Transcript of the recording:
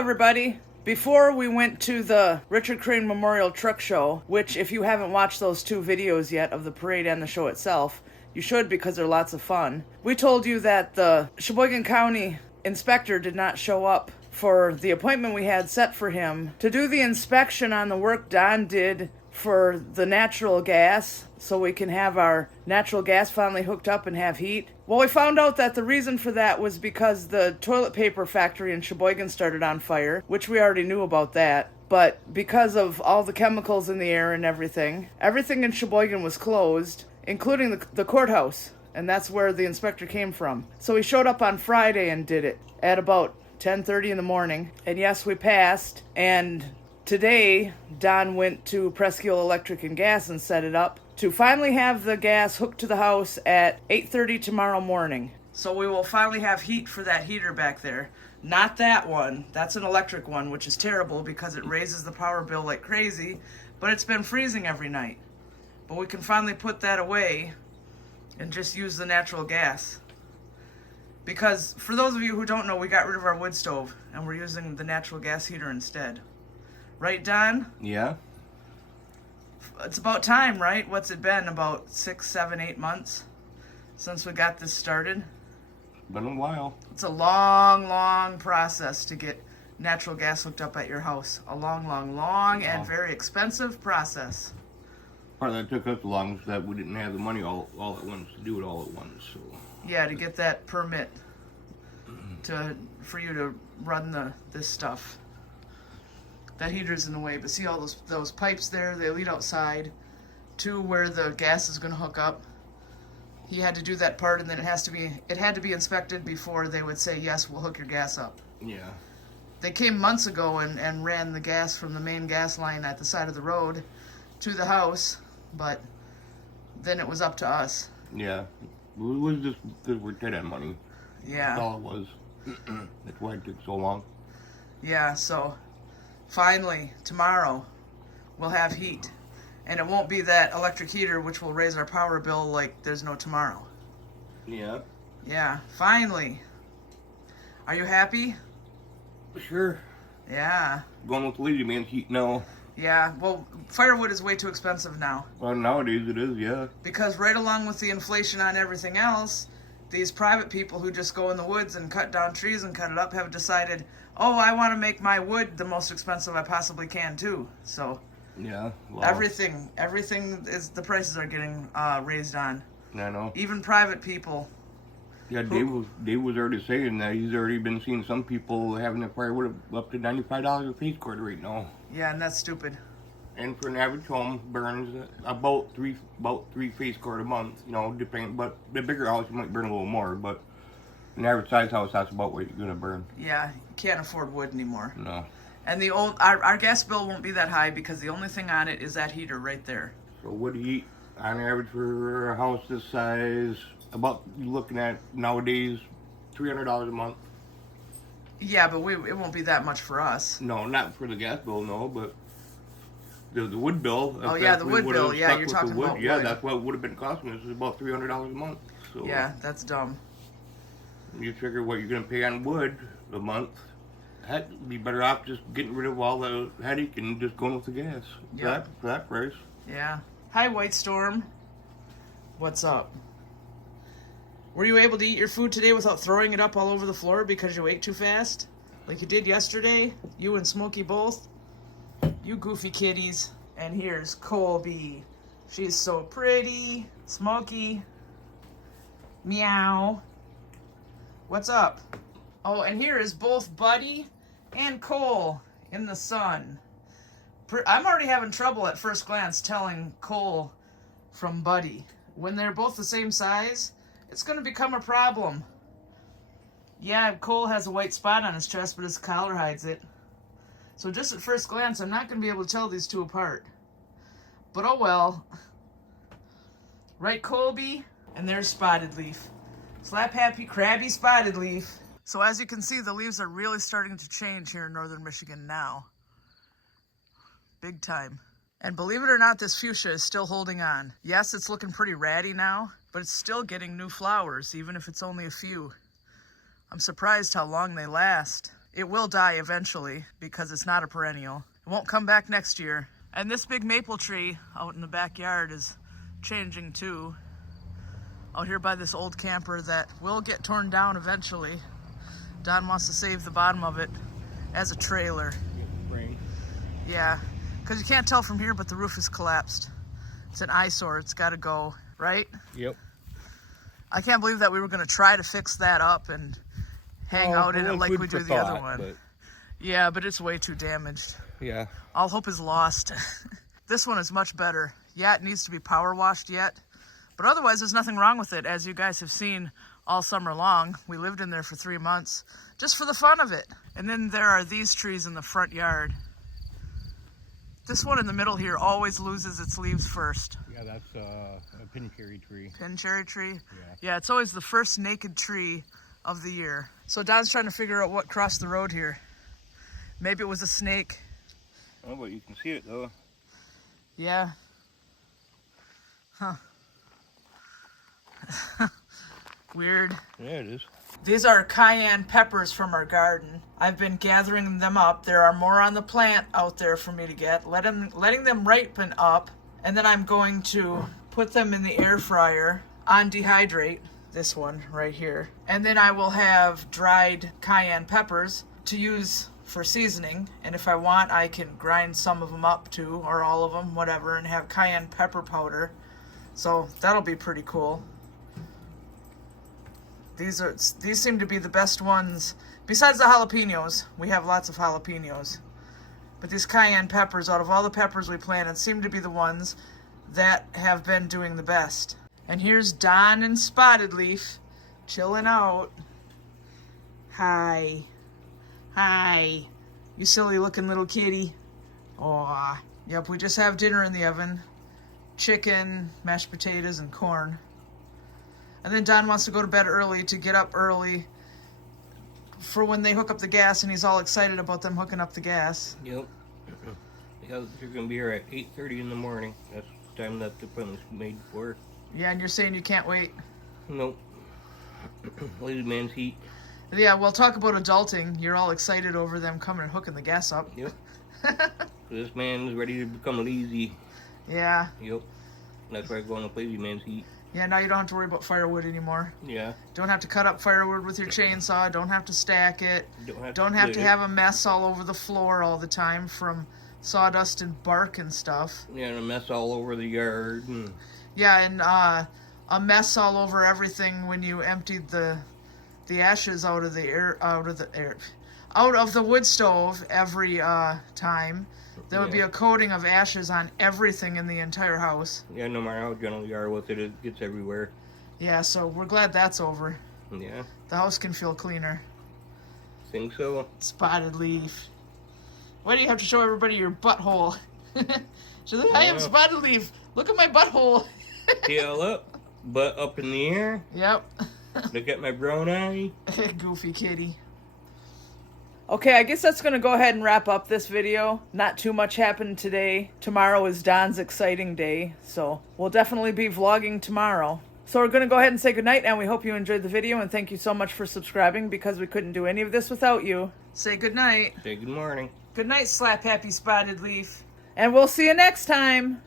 everybody. Before we went to the Richard Crane Memorial Truck Show, which if you haven't watched those two videos yet of the parade and the show itself, you should because they're lots of fun. We told you that the Sheboygan County inspector did not show up for the appointment we had set for him to do the inspection on the work Don did for the natural gas so we can have our natural gas finally hooked up and have heat. Well, we found out that the reason for that was because the toilet paper factory in Sheboygan started on fire, which we already knew about that. But because of all the chemicals in the air and everything in Sheboygan was closed, including the courthouse. And that's where the inspector came from. So he showed up on Friday and did it at about 10:30 in the morning. And yes, we passed. And today, Don went to Presque Isle Electric and Gas and set it up to finally have the gas hooked to the house at 8:30 tomorrow morning. So we will finally have heat for that heater back there. Not that one. That's an electric one, which is terrible because it raises the power bill like crazy, but it's been freezing every night. But we can finally put that away and just use the natural gas. Because for those of you who don't know, we got rid of our wood stove and we're using the natural gas heater instead. Right, Don? Yeah. It's about time, right? What's it been? About 6, 7, 8 months since we got this started? Been a while. It's a long process to get natural gas hooked up at your house. A long and very expensive process. Part of that took us long is that we didn't have the money all at once to do it all at once. So. Yeah, to get that permit for you to run this stuff. That heater's in the way, but see all those pipes there? They lead outside to where the gas is going to hook up. He had to do that part, and then it had to be inspected before they would say yes, we'll hook your gas up. Yeah. They came months ago and ran the gas from the main gas line at the side of the road to the house, but then it was up to us. Yeah. It was just because we're dead on money. Yeah. That's all it was. That's why it took so long. Yeah, so finally, tomorrow, we'll have heat. And it won't be that electric heater which will raise our power bill like there's no tomorrow. Yeah. Yeah, finally. Are you happy? Sure. Yeah. Going with Lady Man's heat now. Yeah, well, firewood is way too expensive now. Well, nowadays it is, yeah. Because right along with the inflation on everything else, these private people who just go in the woods and cut down trees and cut it up have decided, oh, I want to make my wood the most expensive I possibly can too. So yeah, well, everything is, the prices are getting raised on. I know. Even private people. Yeah, Dave was already saying that he's already been seeing some people having their firewood up to $95 a piece cord right now. Yeah, and that's stupid. And for an average home, burns about three face cord a month. You know, depending. But the bigger house you might burn a little more. But an average size house, that's about what you're gonna burn. Yeah, you can't afford wood anymore. No. And our gas bill won't be that high because the only thing on it is that heater right there. So wood heat on average for a house this size, about you're looking at nowadays $300 a month. Yeah, but it won't be that much for us. No, not for the gas bill, no, but the wood bill. Oh yeah, the wood bill. Yeah, you're talking about wood. Yeah, that's what it would have been costing us. Is about $300 a month. So yeah, that's dumb. You figure what you're gonna pay on wood a month. That'd be better off just getting rid of all the headache and just going with the gas. Yep. For that price. Yeah. Hi, White Storm. What's up? Were you able to eat your food today without throwing it up all over the floor because you ate too fast? Like you did yesterday? You and Smokey both? You goofy kitties. And here's Colby. She's so pretty. Smokey. Meow. What's up? Oh, and here is both Buddy and Cole in the sun. I'm already having trouble at first glance telling Cole from Buddy. When they're both the same size, it's going to become a problem. Yeah, Cole has a white spot on his chest, but his collar hides it. So just at first glance, I'm not going to be able to tell these two apart. But oh well. Right, Colby? And there's Spotted Leaf. Slap happy, crabby Spotted Leaf. So as you can see, the leaves are really starting to change here in northern Michigan now. Big time. And believe it or not, this fuchsia is still holding on. Yes, it's looking pretty ratty now, but it's still getting new flowers, even if it's only a few. I'm surprised how long they last. it will die eventually because it's not a perennial. It won't come back next year. And this big maple tree out in the backyard is changing too. Out here by this old camper that will get torn down eventually. Don wants to save the bottom of it as a trailer. Yeah, because you can't tell from here, but the roof is collapsed. It's an eyesore. It's got to go, right? Yep. I can't believe that we were going to try to fix that up and hang out in it like we do the other one. But... yeah, but it's way too damaged. Yeah. All hope is lost. This one is much better. Yeah, it needs to be power washed yet, but otherwise there's nothing wrong with it. As you guys have seen all summer long, we lived in there for 3 months just for the fun of it. And then there are these trees in the front yard. This one in the middle here always loses its leaves first. Yeah, that's a pin cherry tree. Pin cherry tree? Yeah. Yeah, it's always the first naked tree of the year. So Don's trying to figure out what crossed the road here. Maybe it was a snake. Oh, but you can see it though. Yeah. Huh. Weird. Yeah, it is. These are cayenne peppers from our garden. I've been gathering them up. There are more on the plant out there for me to get. Letting them ripen up, and then I'm going to put them in the air fryer on dehydrate, this one right here. And then I will have dried cayenne peppers to use for seasoning. And if I want, I can grind some of them up too, or all of them, whatever, and have cayenne pepper powder. So that'll be pretty cool. These seem to be the best ones. Besides the jalapenos, we have lots of jalapenos. But these cayenne peppers, out of all the peppers we planted, seem to be the ones that have been doing the best. And here's Don and Spotted Leaf chilling out. Hi. Hi. You silly looking little kitty. Aw. Yep, we just have dinner in the oven. Chicken, mashed potatoes, and corn. And then Don wants to go to bed early to get up early for when they hook up the gas, and he's all excited about them hooking up the gas. Yep. Because you're going to be here at 8:30 in the morning. That's the time that the appointment's made for. Yeah, and you're saying you can't wait? Nope. Lazy man's heat. Yeah, well, talk about adulting. You're all excited over them coming and hooking the gas up. Yep. This man's ready to become lazy. Yeah. Yep. That's why I'm going to lazy man's heat. Yeah, now you don't have to worry about firewood anymore. Yeah. Don't have to cut up firewood with your chainsaw. Don't have to stack it. Don't have to have a mess all over the floor all the time from sawdust and bark and stuff. Yeah, and a mess all over the yard. And... yeah, and a mess all over everything when you emptied the ashes out of the wood stove every time. There would be a coating of ashes on everything in the entire house. Yeah, no matter how gentle you are with it, it gets everywhere. Yeah, so we're glad that's over. Yeah. The house can feel cleaner. Think so? Spotted Leaf. Why do you have to show everybody your butthole? I am Spotted Leaf. Look at my butthole. Tail up, butt up in the air. Yep. Look at my brown eye. Goofy kitty. Okay, I guess that's going to go ahead and wrap up this video. Not too much happened today. Tomorrow is Don's exciting day, so we'll definitely be vlogging tomorrow. So we're going to go ahead and say goodnight, and we hope you enjoyed the video, and thank you so much for subscribing, because we couldn't do any of this without you. Say goodnight. Say good morning. Good night, Slap Happy Spotted Leaf. And we'll see you next time.